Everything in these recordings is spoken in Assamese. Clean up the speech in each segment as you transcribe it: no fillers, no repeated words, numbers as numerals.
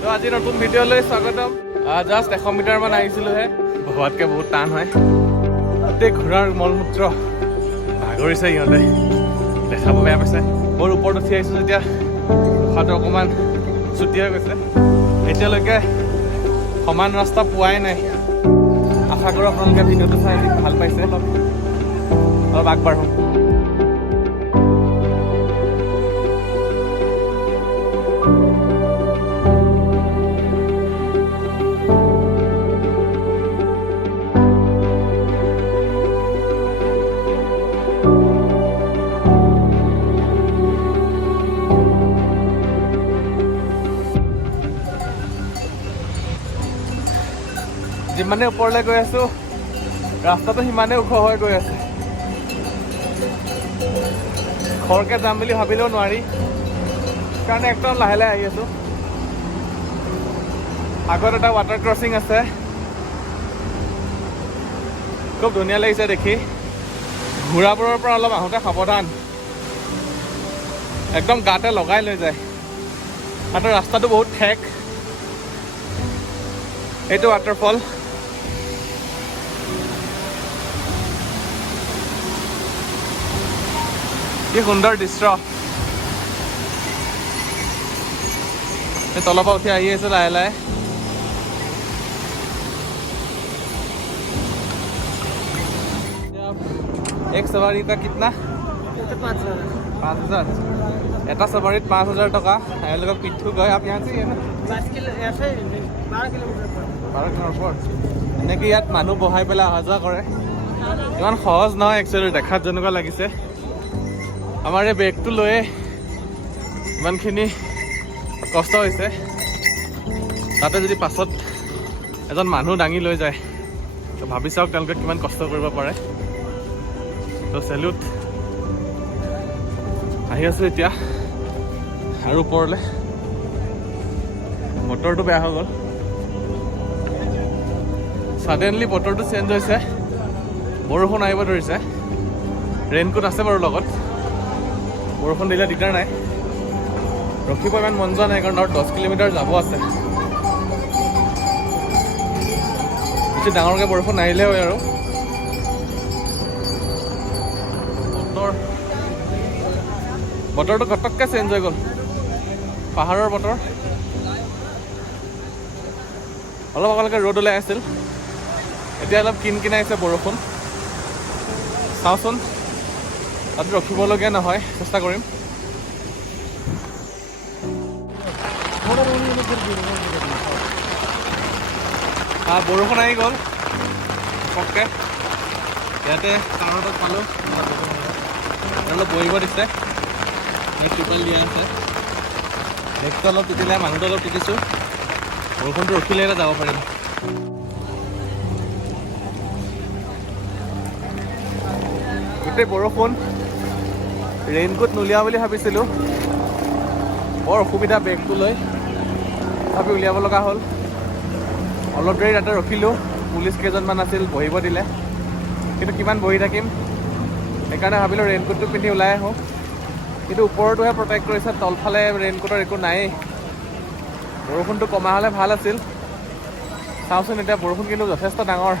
তো আজি নতুন ভিডিঅ'লৈ স্বাগতম। জাষ্ট 100 মিটাৰমান আহিছিলোঁহে, ভবাতকৈ বহুত টান হয়। গোটেই ঘোঁৰাৰ মলমূত্ৰ ভাগৰিছে, সিহঁতে দেখাব বেয়া পাইছে। বৰ ওপৰত উঠি আহিছোঁ যেতিয়া উশাহটো অকণমান ছুটি হৈ গৈছে। এতিয়ালৈকে সমান ৰাস্তা পোৱাই নাই। আশা কৰোঁ আপোনালোকে ভিডিঅ'টো চাই ভাল পাইছে। অলপ আগবাঢ়োঁ। যিমানে ওপৰলৈ গৈ আছোঁ, ৰাস্তাটো সিমানে ওখ হৈ গৈ আছে। খৰকৈ যাম বুলি ভাবিলেও নোৱাৰি, কাৰণে একদম লাহে লাহে আহি আছোঁ। আগত এটা ৱাটাৰ ক্ৰচিং আছে, খুব ধুনীয়া লাগিছে দেখি। ঘোঁৰাবোৰৰ পৰা অলপ আহোঁতে সাৱধান, একদম গাতে লগাই লৈ যায়। আৰু ৰাস্তাটো বহুত ঠেক। এইটো ৱাটাৰফল। কি সুন্দৰ দৃশ্য। তলৰ পৰা উঠি আহি আছে লাহে লাহে। এক सवारी का कितना? 5,000। এটা सवारीत 5,000 টকা। এওঁলোকক পিঠু গৈ आप यहाँ से है ना? 12 কিলোমিটাৰ পৰ। এনেকৈ ইয়াত মানুহ বহাই পেলাই অহা যোৱা কৰে। ইমান সহজ নহয় একচুৱেলি, দেখাত যেনেকুৱা লাগিছে। আমাৰ এই বেগটো লৈয়ে ইমানখিনি কষ্ট হৈছে, তাতে যদি পাছত এজন মানুহ দাঙি লৈ যায়, তো ভাবি চাওক তেওঁলোকে কিমান কষ্ট কৰিব পাৰে। তো চেলুট। আহি আছোঁ এতিয়া আৰু ওপৰলৈ। বতৰটো বেয়া হৈ গ'ল, ছাডেনলি বতৰটো চেঞ্জ হৈছে, বৰষুণ আহিব ধৰিছে। ৰেইনকোট আছে বাৰু লগত, বৰষুণ দিলে দিগদাৰ নাই। ৰখিব ইমান মন যোৱা নাই, কাৰণ আৰু 10 কিলোমিটাৰ যাব আছে। বেছি ডাঙৰকৈ বৰষুণ নাহিলে হয় আৰু। বতৰটো ঘটককৈ চেঞ্জ হৈ গ'ল, পাহাৰৰ বতৰ। অলপ আগলৈকে ৰ'দ ওলাই আছিল, এতিয়া অলপ কিনকিনাইছে বৰষুণ। চাওঁচোন, তাত ৰখিবলগীয়া নহয়, চেষ্টা কৰিম। বৰষুণ আহি গ'ল ঘপককৈ। ইয়াতে কাৰতত পালোঁ, অলপ বহিব দিছে, টোটেল দিয়া আছে। বেগটো অলপ তিতিলে, মানুহটো অলপ তিতিছোঁ। বৰষুণটো ৰখিলেহে যাব পাৰিম। গোটেই বৰষুণ, ৰেইনকোট নুলিয়াওঁ বুলি ভাবিছিলোঁ। বৰ অসুবিধা বেগটো লৈ, তথাপি উলিয়াব লগা হ'ল। অলপ দেৰি তাতে ৰখিলোঁ, পুলিচ কেইজনমান আছিল, বহিব দিলে। কিন্তু কিমান বহি থাকিম, সেইকাৰণে ভাবিলোঁ ৰেইনকোটটো পিন্ধি ওলাই আহোঁ। কিন্তু ওপৰটোহে প্ৰটেক্ট কৰিছে, তলফালে ৰেইনকোটৰ একো নায়েই। বৰষুণটো কমা হ'লে ভাল আছিল। চাওঁচোন, এতিয়া বৰষুণ কিন্তু যথেষ্ট ডাঙৰ।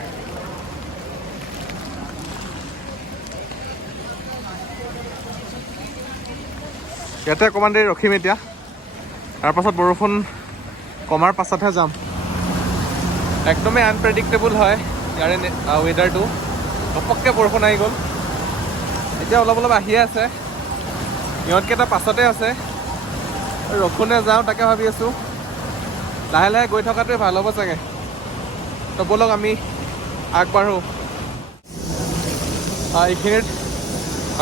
ইয়াতে অকণমান দেৰি ৰখিম এতিয়া, তাৰপাছত বৰষুণ কমাৰ পাছতহে যাম। একদমেই আনপ্ৰেডিক্টেবল হয় ইয়াৰে ৱেডাৰটো। ঘপককৈ বৰষুণ আহি গ'ল, এতিয়া অলপ অলপ আহিয়ে আছে। ইহঁতকেইটা পাছতে আছে, ৰখোনে যাওঁ তাকে ভাবি আছোঁ। লাহে লাহে গৈ থকাটোৱে ভাল হ'ব চাগে। তো ব'লক আমি আগবাঢ়োঁ। এইখিনিত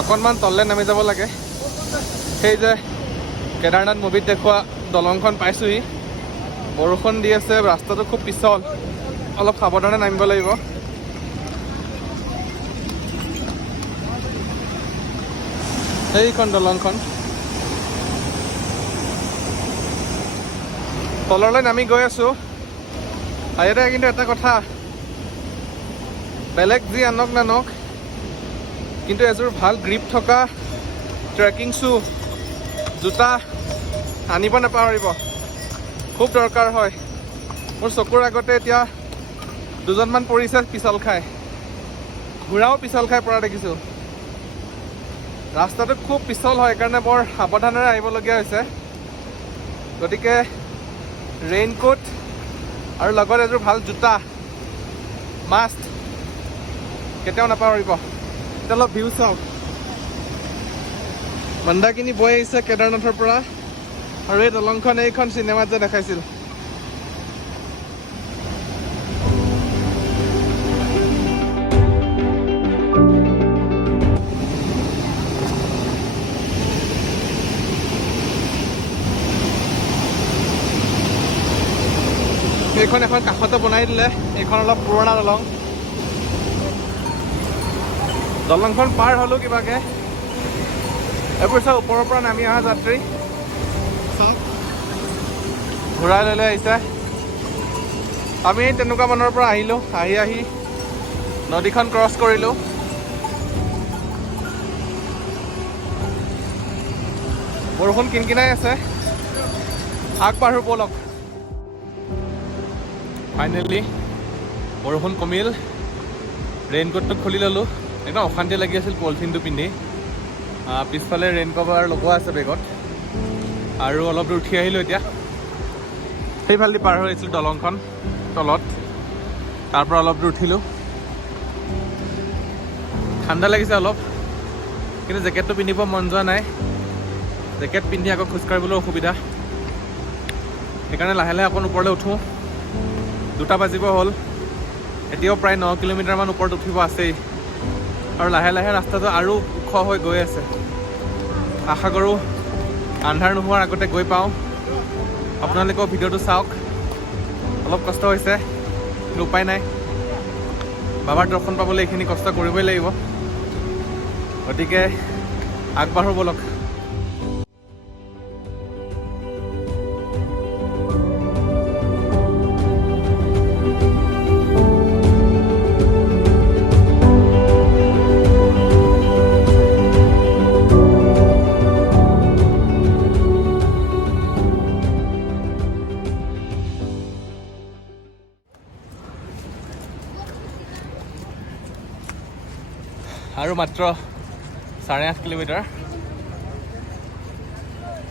অকণমান তললৈ নামি যাব লাগে। সেই যে কেদাৰনাথ মুভিত দেখুওৱা দলংখন পাইছোঁহি। বৰষুণ দি আছে, ৰাস্তাটো খুব পিছল, অলপ সাৱধানে নামিব লাগিব। সেইখন দলংখন তললৈ নামি গৈ আছোঁ। ইয়াতে কিন্তু এটা কথা, বেলেগ যি আনক নানক, কিন্তু এযোৰ ভাল গ্ৰিপ থকা ট্ৰেকিং শ্বু, জোতা আনিব নাপাহৰিব। খুব দৰকাৰ হয়। মোৰ চকুৰ আগতে এতিয়া দুজনমান পৰিছে পিছল খাই, ঘোঁৰাও পিছল খাই পৰা দেখিছোঁ। ৰাস্তাটো খুব পিছল হয়, সেইকাৰণে বৰ সাৱধানেৰে আহিবলগীয়া হৈছে। গতিকে ৰেইনকোট আৰু লগত এযোৰ ভাল জোতা মাষ্ট, কেতিয়াও নাপাহৰিব। এতিয়া অলপ ভিউ চাওক, মন্দাকিনী বৈ আহিছে কেদাৰনাথৰ পৰা, আৰু এই দলংখন এইখন চিনেমাত যে দেখাইছিল। এইখন এখন কাষতে বনাই দিলে, এইখন অলপ পুৰণা দলং। দলংখন পাৰ হ'লোঁ কিবাকে। এইবোৰ চাওক, ওপৰৰ পৰা নামি অহা যাত্ৰী চাওক, ঘূৰাই লৈ আহিছে। আমি তেনেকুৱা মানৰ পৰা আহিলোঁ, আহি নদীখন ক্ৰছ কৰিলোঁ। বৰষুণ কিনকিনাই আছে, আগবাঢ়ো ব'লক। ফাইনেলি বৰষুণ কমিল, ৰেইনকোটটো খুলি ল'লোঁ। একদম অশান্তি লাগি আছিল পলিথিনটো পিন্ধি। পিছফালে ৰেইন কভাৰ লগোৱা আছে বেগত, আৰু অলপ দূৰ উঠি আহিলোঁ। এতিয়া সেইফালেদি পাৰ হৈ আহিছিলোঁ দলংখন তলত, তাৰ পৰা অলপ দূৰ উঠিলোঁ। ঠাণ্ডা লাগিছে অলপ, কিন্তু জেকেটটো পিন্ধিব মন যোৱা নাই। জেকেট পিন্ধি আকৌ খোজকাঢ়িবলৈ অসুবিধা, সেইকাৰণে লাহে লাহে অকণ ওপৰলৈ উঠোঁ। 2টা বাজিব হ'ল, এতিয়াও প্ৰায় 9 কিলোমিটাৰমান ওপৰত উঠিব আছেই, আৰু লাহে লাহে ৰাস্তাটো আৰু ওখ হৈ গৈ আছে। আশা কৰোঁ আন্ধাৰ নোহোৱাৰ আগতে গৈ পাওঁ। আপোনালোকেও ভিডিঅ'টো চাওক। অলপ কষ্ট হৈছে, কিন্তু উপায় নাই। বাবাৰ দৰ্শন পাবলৈ এইখিনি কষ্ট কৰিবই লাগিব। গতিকে আগবাঢ়ো ব'লক। আৰু মাত্ৰ 8.5 কিলোমিটাৰ,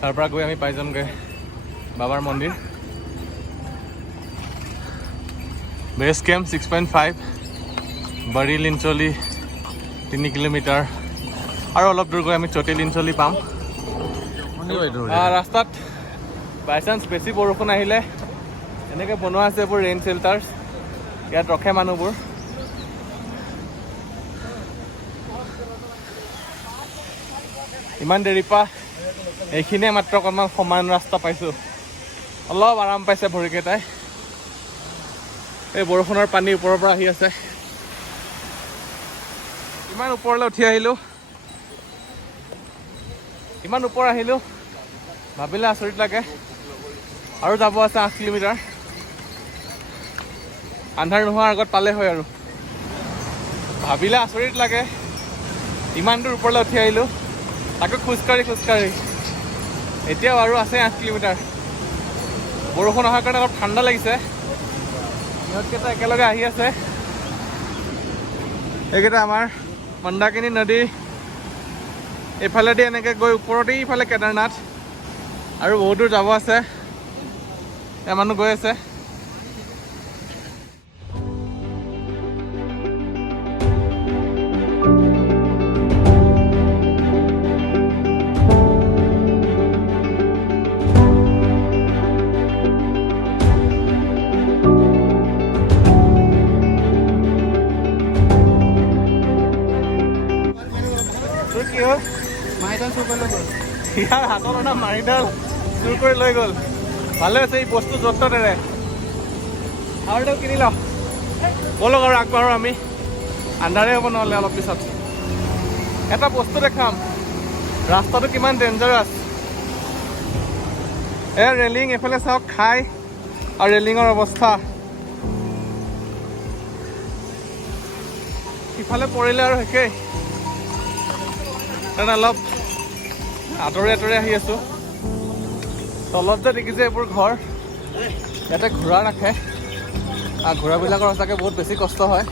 তাৰ পৰা গৈ আমি পাই যামগৈ বাবাৰ মন্দিৰ। বেছ কেম্প 6.5, বড়ি লিঞ্চলি 3 কিলোমিটাৰ, আৰু অলপ দূৰ গৈ আমি চটি লিঞ্চলি পাম। ৰাস্তাত বাইচান্স বেছি বৰষুণ আহিলে এনেকৈ বনোৱা আছে এইবোৰ ৰেইন শেল্টাৰ্ছ, ইয়াত ৰখে মানুহবোৰ। ইমান দেৰিৰ পৰা এইখিনিয়ে মাত্ৰ অকণমান সমান ৰাস্তা পাইছোঁ, অলপ আৰাম পাইছে ভৰিকেইটাই। এই বৰষুণৰ পানী ওপৰৰ পৰা আহি আছে। ইমান ওপৰলৈ উঠি আহিলোঁ, ইমান ওপৰ আহিলোঁ, ভাবিলে আচৰিত লাগে। আৰু যাব আছে 8 কিলোমিটাৰ, আন্ধাৰ নোহোৱাৰ আগত পালে হয়। আৰু ভাবিলে আচৰিত লাগে, ইমান দূৰ ওপৰলৈ উঠি আহিলোঁ, তাকো খোজকাঢ়ি। এতিয়াও আৰু আছে 8 কিলোমিটাৰ। বৰষুণ অহাৰ কাৰণে অলপ ঠাণ্ডা লাগিছে। ইহঁতকেইটা একেলগে আহি আছে। এইকেইটা আমাৰ মন্দাকিনী নদী, এইফালেদি এনেকৈ গৈ ওপৰতেই ইফালে কেদাৰনাথ, আৰু বহুত দূৰ যাব আছে। এয়া মানুহ গৈ আছে। ইয়াৰ হাতত এটা মাৰিডাল চুৰ কৰি লৈ গ'ল। ভালে হৈছে এই বস্তু য'ত ত'তেৰে। আৰু এডাল কিনি লওঁ ব'লক, আৰু আগবাঢ়ো আমি। আন্ধাৰে হ'ব নহ'লে অলপ পিছত। এটা বস্তু দেখাম, ৰাস্তাটো কিমান ডেঞ্জাৰাছ। এয়া ৰেলিং, এফালে চাওক খাই, আৰু ৰেলিঙৰ অৱস্থা। ইফালে পৰিলে আৰু শেষেই। তেনে অলপ আঁতৰি আহি আছোঁ। তলত যে দেখিছে এইবোৰ ঘৰ, ইয়াতে ঘোঁৰা ৰাখে আৰু ঘোঁৰাবিলাকৰ সঁচাকৈ বহুত বেছি কষ্ট হয়।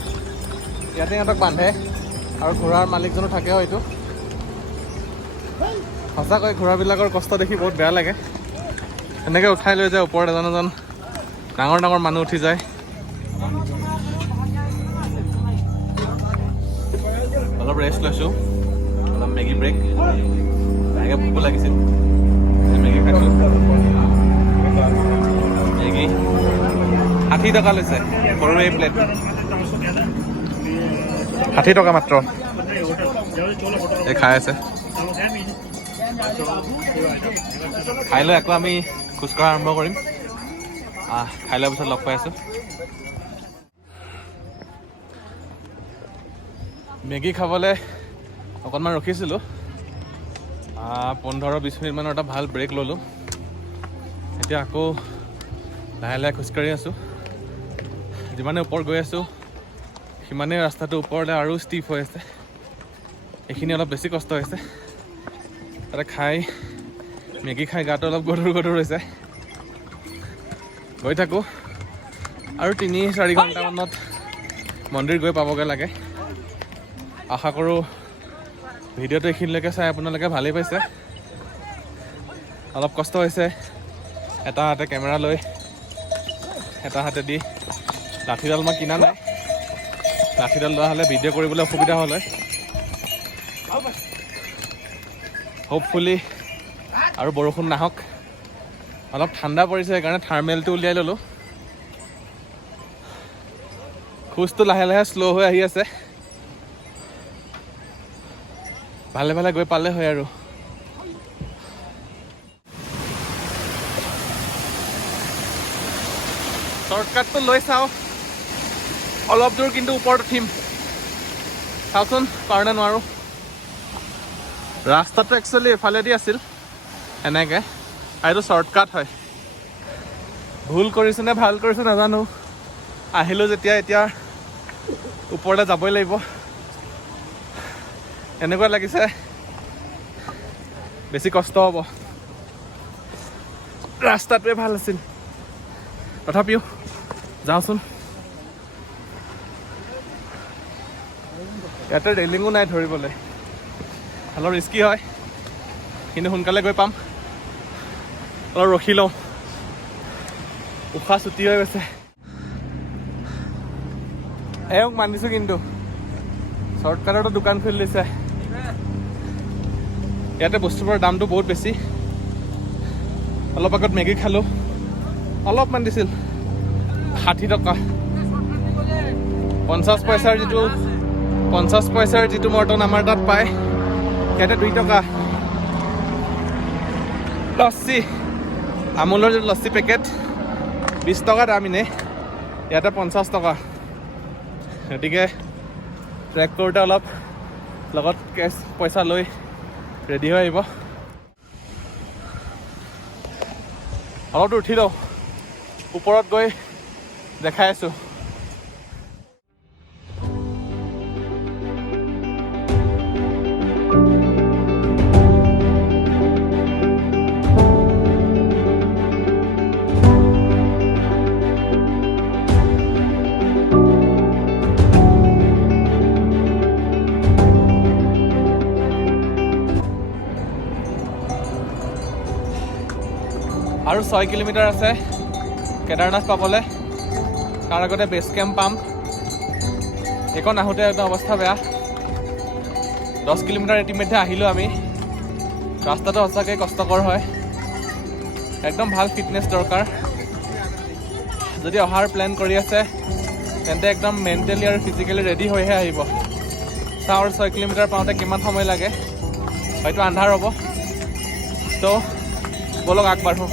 ইয়াতে সিহঁতক বান্ধে আৰু ঘোঁৰাৰ মালিকজনো থাকে হয়তো। সঁচাকৈ ঘোঁৰাবিলাকৰ কষ্ট দেখি বহুত বেয়া লাগে। এনেকৈ উঠাই লৈ যায় ওপৰত এজন এজন ডাঙৰ ডাঙৰ মানুহ উঠি যায়। অলপ ৰেষ্ট লৈছোঁ, অলপ মেগী ব্ৰেক। লাহেকৈ ভোকো লাগিছিল, মেগী খাইছোঁ। মেগী 60 টকা লৈছে সৰু এই প্লেট, 60 টকা মাত্ৰ। এই খাই আছে, খাই লৈ আকৌ আমি খোজকঢ়া আৰম্ভ কৰিম। খাই লোৱাৰ পিছত লগ পাই আছোঁ। মেগী খাবলৈ অকণমান ৰখিছিলোঁ, 15-20 মিনিটমানৰ এটা ভাল ব্ৰেক ল'লোঁ। এতিয়া আকৌ লাহে লাহে খোজকাঢ়ি আছোঁ। যিমানে ওপৰত গৈ আছোঁ সিমানেই ৰাস্তাটো ওপৰলৈ আৰু ষ্টিফ হৈ আছে। এইখিনি অলপ বেছি কষ্ট হৈছে। তাতে মেগী খাই গাটো অলপ গধুৰ গধুৰ হৈছে। গৈ থাকোঁ, আৰু 3-4 ঘণ্টামানত মন্দিৰ গৈ পাবগৈ লাগে। আশা কৰোঁ ভিডিঅ'টো এইখিনিলৈকে চাই আপোনালোকে ভালেই পাইছে। অলপ কষ্ট হৈছে, এটা হাতে কেমেৰা লৈ এটা হাতেদি। লাঠিডাল মই কিনা নাই, লাঠিডাল লোৱা হ'লে ভিডিঅ' কৰিবলৈ অসুবিধা হ'ল হয়। হোপফুলি আৰু বৰষুণ নাহক। অলপ ঠাণ্ডা পৰিছে সেইকাৰণে থাৰ্মেলটো উলিয়াই ল'লোঁ। খোজটো লাহে লাহে শ্ল' হৈ আহি আছে। ভালে ভালে গৈ পালে হয় আৰু। শ্বৰ্টকাটটো লৈ চাওঁ, অলপ দূৰ কিন্তু ওপৰত উঠিম। চাওঁচোন কাৰণে নোৱাৰোঁ। ৰাস্তাটো একচুৱেলি এফালেদি আছিল এনেকৈ, আৰু এইটো শ্বৰ্টকাট হয়। ভুল কৰিছোঁ নে ভাল কৰিছোঁ নাজানো। আহিলোঁ যেতিয়া এতিয়া ওপৰলৈ যাবই লাগিব। এনেকুৱা লাগিছে বেছি কষ্ট হ'ব। ৰাস্তাটোৱে ভাল আছিল, তথাপিও যাওঁচোন। ইয়াতে ৰেলিঙো নাই ধৰিবলৈ, অলপ ৰিস্কি হয়, কিন্তু সোনকালে গৈ পাম। অলপ ৰখি লওঁ, উশাহ চুটি হৈ গৈছে। এওঁক মানিছোঁ, কিন্তু শ্বৰ্টকাটতো দোকান খুলি দিছে। ইয়াতে বস্তুবোৰৰ দামটো বহুত বেছি। অলপ আগত মেগী খালোঁ, অলপমান দিছিল 60 টকা। 50 পইচাৰ যিটো মৰ্টন আমাৰ তাত পায়, ইয়াতে 2 টকা। লচ্চি, আমুলৰ যিটো লচ্চি পেকেট 20 টকা দাম এনেই, ইয়াতে 50 টকা। গতিকে ট্ৰেক কৰোঁতে অলপ লগত কেছ পইচা লৈ ৰেডি হৈ আহিব। অলপ দূৰ উঠি লওঁ, ওপৰত গৈ দেখাই আছোঁ। আৰু 6 কিলোমিটাৰ আছে কেদাৰনাথ পাবলৈ। তাৰ আগতে বেছ কেম্প পাম। এইকণ আহোঁতে একদম অৱস্থা বেয়া। 10 কিলোমিটাৰ ইতিমধ্যে আহিলোঁ আমি। ৰাস্তাটো সঁচাকৈ কষ্টকৰ হয়, একদম ভাল ফিটনেছ দৰকাৰ। যদি অহাৰ প্লেন কৰি আছে তেন্তে একদম মেণ্টেলি আৰু ফিজিকেলি ৰেডি হৈহে আহিব। চাওঁ আৰু 6 কিলোমিটাৰ পাওঁতে কিমান সময় লাগে, হয়তো আন্ধাৰ হ'ব। ত' ব'লক আগবাঢ়োঁ।